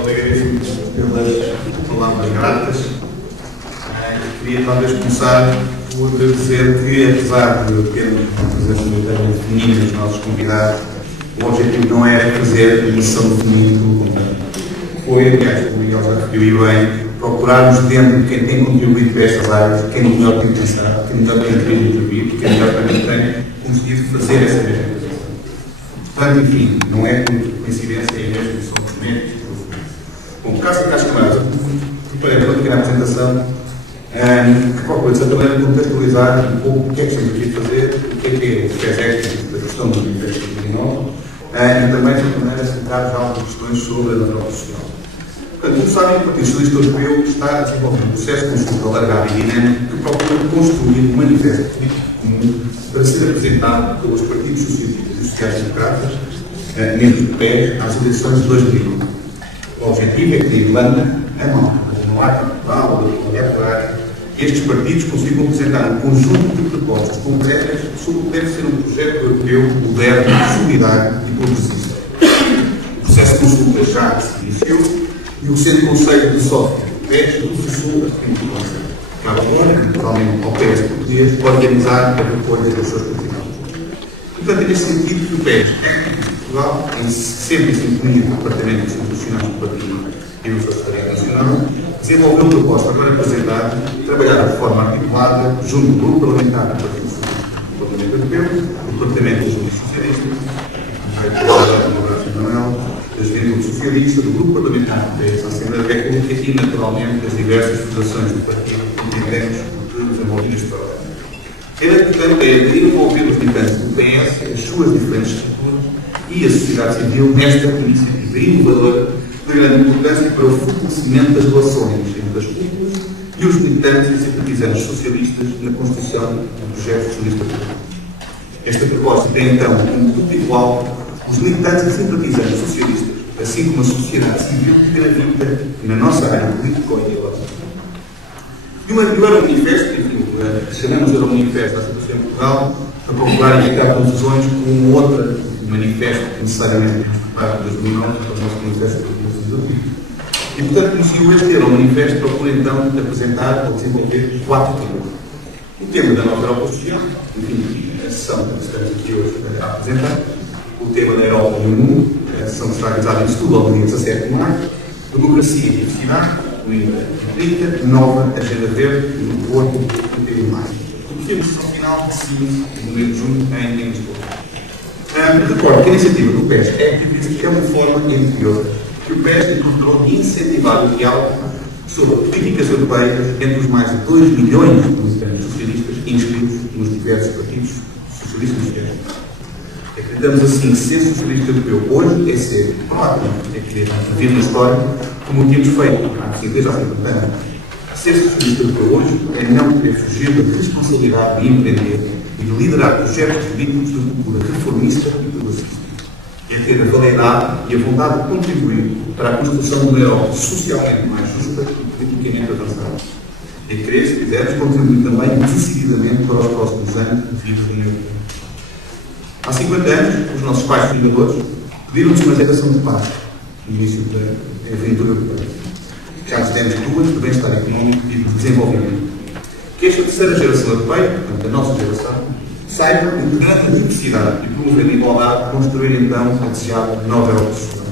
obrigadíssimo pelas palavras gratas. Queria talvez começar por dizer que, apesar de termos uma presença maioritariamente feminina nos nossos convidados, o objetivo não era fazer a missão feminina do contrário. Foi, aliás, o Miguel já referiu bem, procurarmos dentro de quem tem contribuído para estas áreas, quem melhor tem pensado, quem melhor tem querido contribuir, quem melhor também tem conseguido fazer essa mesma coisa. Portanto, enfim, não é por coincidência, é mesmo que somos médicos. Bom, caso de Cascamadas, preparei uma pequena apresentação que procura, de certa maneira, contextualizar um pouco o que é que estamos aqui a fazer, o que é o FESEC, a questão do universo criminoso, e também, de certa maneira, centrar já algumas questões sobre a natureza social. Portanto, como sabem, o Partido Socialista Europeu está a desenvolver um processo de consulta alargado e dinâmico que procura construir um manifesto político comum para ser apresentado pelos partidos socialistas e sociais-democratas neste PES às eleições de 2020. O objetivo é que, na Irlanda, a Malta, no ato Portugal ou eleitoral, estes partidos consigam apresentar um conjunto de propostas concretas sobre o que deve ser um projeto europeu moderno, solidário e progressista. O processo de consulta já se iniciou e o Centro Conselho de Sófia, o PES, processou a seguinte conselho. Cabe agora, naturalmente, ao PES português, organizar a recolha dos seus contributos. Portanto, é nesse sentido que o PES é Portugal, sempre em sintonia com o Departamento de Institucionais do Partido e do Secretariado Nacional, desenvolveu uma proposta agora apresentada, trabalhada de forma articulada junto do Grupo Parlamentar do Partido Socialista, do Parlamento Europeu, do Departamento das Justiças Socialistas, da Juventude Socialista, do Grupo Parlamentar da Assembleia da República e, naturalmente, das diversas federações do Partido independentes que desenvolvem este programa. Era, portanto, de envolver os militantes do PS, as suas diferentes estruturas e a sociedade civil nesta iniciativa inovadora de grande importância para o fortalecimento das relações entre as cúpulas e os militantes e simpatizantes socialistas na construção do projeto socialista. Esta proposta tem, então, como ponto igual os militantes e simpatizantes socialistas, assim como a sociedade civil, que gravita na nossa área político-ideológica. E o Euromanifesto, enfim, chamamos de Euromanifesto à situação em Portugal, para procurar evitar confusões com um outro manifesto que necessariamente parte de 2009, que é o nosso manifesto legislativo. E, portanto, conseguiu este Euromanifesto, procura então apresentar ou desenvolver 4 temas. O tema da nova Europa Social, enfim, a sessão que estamos aqui hoje a apresentar. O tema da Europa no mundo, a sessão que está realizada em Setúbal, no dia 17 de maio. Democracia e diversidade, no INTA 30. Nova Agenda Verde, no Porto, no dia de maio. E temos a sessão final de 5 no mês de junho, em Lisboa. Recordo que a iniciativa do PES é uma forma, entre outras, que o PES encontrou de incentivar o diálogo sobre políticas europeias entre os mais de 2 milhões de militantes socialistas inscritos nos diversos partidos socialistas e sociais. Acreditamos assim que ser socialista europeu hoje é ser proativo, é querer viver na história como tínhamos feito desde há 50 anos. Ser socialista europeu hoje é não querer fugir da responsabilidade de empreender e de liderar projetos políticos de cultura reformista e progressista. É ter a validade e a vontade de contribuir para a construção de uma Europa socialmente mais justa e politicamente avançada. É querer, se quisermos, contribuir também decididamente para os próximos anos de vida da União Europeia. Há 50 anos, os nossos pais fundadores pediram-nos uma geração de paz no início da aventura europeia. Já nos demos 2 de bem-estar económico e de desenvolvimento. Que esta terceira geração europeia, portanto a nossa geração, saiba integrar a diversidade e promover a igualdade, construir então a desejada nova Europa social.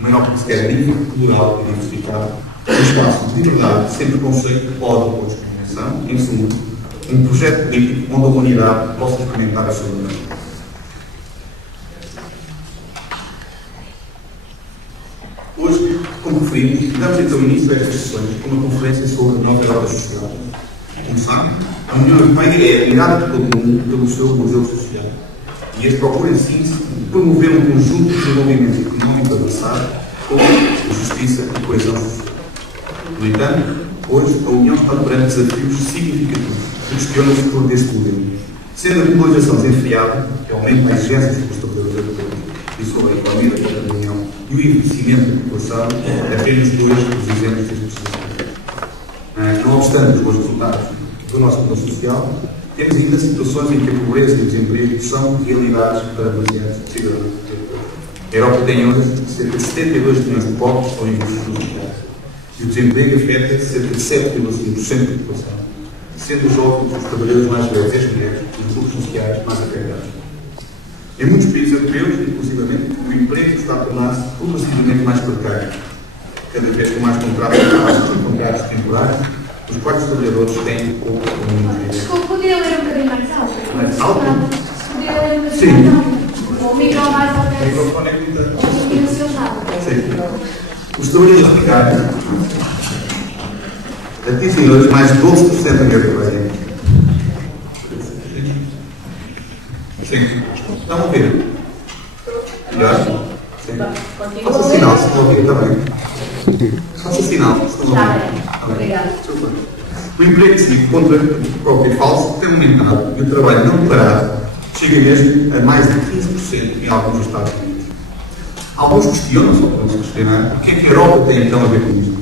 Uma Europa que se quer livre, plural e diversificada, um espaço de liberdade, sem preconceito, ódio ou discriminação, em suma, um projeto político onde a humanidade possa experimentar a sua liberdade. Hoje, como referimos, damos então início a estas sessões com uma conferência sobre a nova Europa social. Como sabem, a União Europeia é admirada por todo o mundo pelo seu modelo social. E este procura, assim, promover um conjunto de desenvolvimento económico avançado com justiça e coesão social. No entanto, hoje a União está perante desafios significativos que questionam o futuro deste modelo. Sendo a globalização desenfreada, que aumenta as exigências dos trabalhadores europeus e sobre a economia da União e o envelhecimento da população, apenas 2 dos exemplos deste processo. Não obstante os bons resultados do nosso plano social, temos ainda situações em que a pobreza e o desemprego são realidades para demasiados cidadãos europeus. A Europa tem hoje cerca de 72 milhões de pobres ou injustos sociais. E o desemprego afeta cerca de 7,5% da população, sendo os jovens, os trabalhadores mais velhos e as mulheres os grupos sociais mais afetados. Em muitos países europeus, inclusivamente, o emprego está a tornar-se progressivamente mais precário, cada vez com mais contratos temporários, os quais os trabalhadores têm pouco ou menos. Desculpe, podia ler um bocadinho mais alto? Mais alto? Podia ler um bocadinho Sim. mais alto? O micro mais alto O microfone é limitado. é Os trabalhadores precários atingem hoje mais de 12% da União Europeia. Sim. Estão a ouvir? Melhor? Sim. Faça sinal se estão a ouvir também. Faça sinal se estão a ouvir. Obrigada. O emprego cívico contra qualquer falso tem aumentado e o trabalho não declarado chega mesmo a mais de 15% em alguns Estados Unidos. Alguns questionam, só para nos questionar, o que é que a Europa tem então a ver com isto?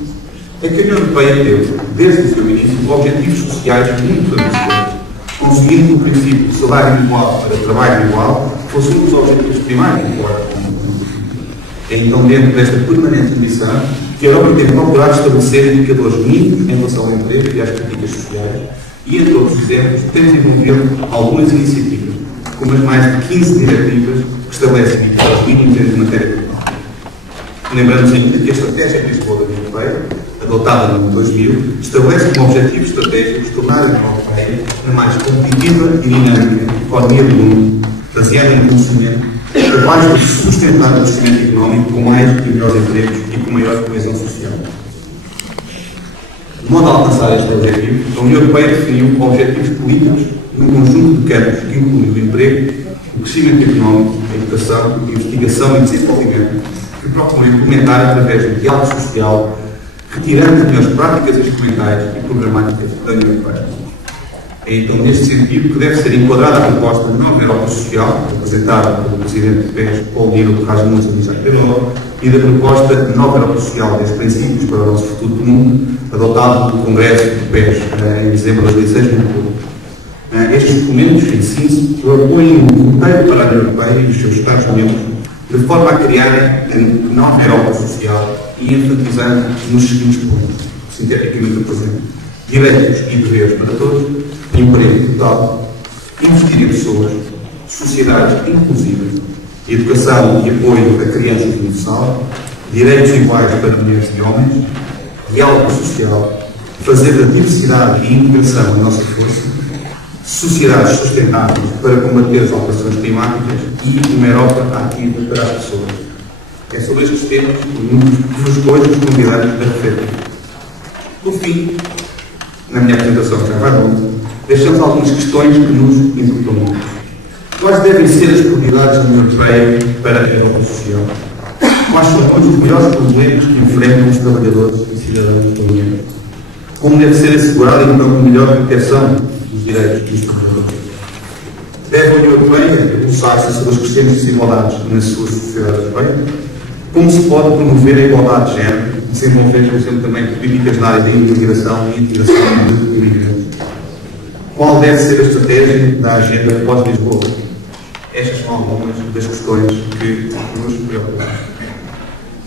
É que a União Europeia teve, desde o seu início, objetivos sociais muito ambiciosos, conseguindo que o princípio de salário igual para trabalho igual fosse um dos objetivos primários do Acordo. É então dentro desta permanente ambição que a Europa tem procurado estabelecer indicadores mínimos em relação ao emprego e às políticas sociais e, em todos os exemplos, tem desenvolvido algumas iniciativas, como as mais de 15 diretivas que estabelecem indicadores mínimos em matéria económica. Lembramos ainda que a Estratégia de Lisboa da União Europeia, adotada no ano 2000, estabelece como objetivo estratégico tornar a União Europeia a mais competitiva e dinâmica economia do mundo, baseada em conhecimento, capaz de sustentar o crescimento económico com mais e melhores empregos e com maior coesão social. De modo a alcançar este objetivo, a União Europeia definiu objetivos políticos num conjunto de campos que incluem o emprego, o crescimento económico, a educação, a investigação e desenvolvimento, que procuram implementar através do diálogo social, retirando as melhores práticas instrumentais e programáticas da União Europeia. É então neste sentido que deve ser enquadrada a proposta de nova Europa Social, apresentada pelo Presidente do PES, Paulo Nilo Rasmussen e Jacques Delors, e da proposta de nova Europa Social 10 princípios para o nosso futuro comum, adotado no Congresso do PES em dezembro de 2016 no Porto. Estes documentos, em síntese, propõem um roteiro para a União Europeia e os seus Estados-membros, de forma a criarem a nova Europa Social e enfatizando nos seguintes pontos, sinteticamente apresento: direitos e deveres para todos, emprego total, investir em pessoas, sociedades inclusivas, educação e apoio a crianças universal, direitos iguais para mulheres e homens, diálogo social, fazer da diversidade e integração a nossa força, sociedades sustentáveis para combater as alterações climáticas e uma Europa ativa para as pessoas. É sobre estes temas que vos hoje convidamos a refletir. Por fim, na minha apresentação que já vai longe, deixamos algumas questões que nos importam muito. Quais devem ser as prioridades da União Europeia para a Europa Social? Quais são os maiores problemas que enfrentam os trabalhadores e cidadãos da União? Como deve ser assegurada então a melhor proteção dos direitos dos trabalhadores? Deve a União Europeia debruçar-se sobre as crescentes desigualdades nas suas sociedades europeias? Como se pode promover a igualdade de género, desenvolver, por exemplo, também políticas na área da imigração e integração de imigrantes? Qual deve ser a estratégia da agenda pós-Lisboa? Estas são algumas das questões que nos preocupam.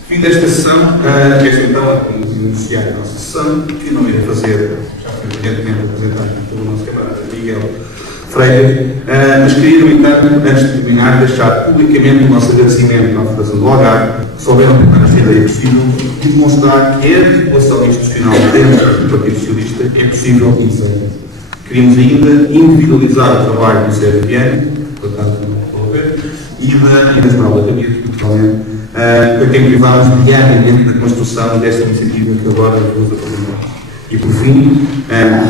Fim desta sessão, esta então é iniciar a nossa sessão, que não irei fazer, já foi evidentemente apresentado pelo nosso camarada Miguel Freire, mas queria, no entanto, antes de terminar, deixar publicamente o nosso agradecimento à Fundação do Algarve, que souberam tentar esta ideia possível e demonstrar que a articulação institucional dentro do Partido Socialista é possível e desejável. Queríamos ainda individualizar o trabalho do Sérgio Viana, portanto, e da Esmeralda Camilo, principalmente, para quem privamos diariamente da construção desta iniciativa que agora vos apresentamos. E por fim,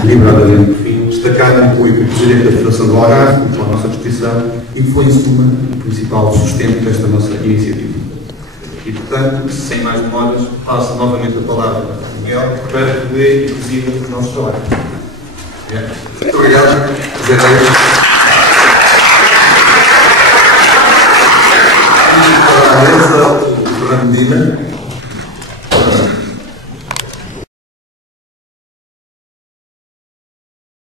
deliberadamente por fim, destacar o apoio do Presidente da Fundação do Algarve, que foi à nossa disposição e que foi, em suma, o principal sustento desta nossa iniciativa. E, portanto, sem mais demoras, passo novamente a palavra ao Miguel para poder e presida os nossos trabalhos. Muito obrigado.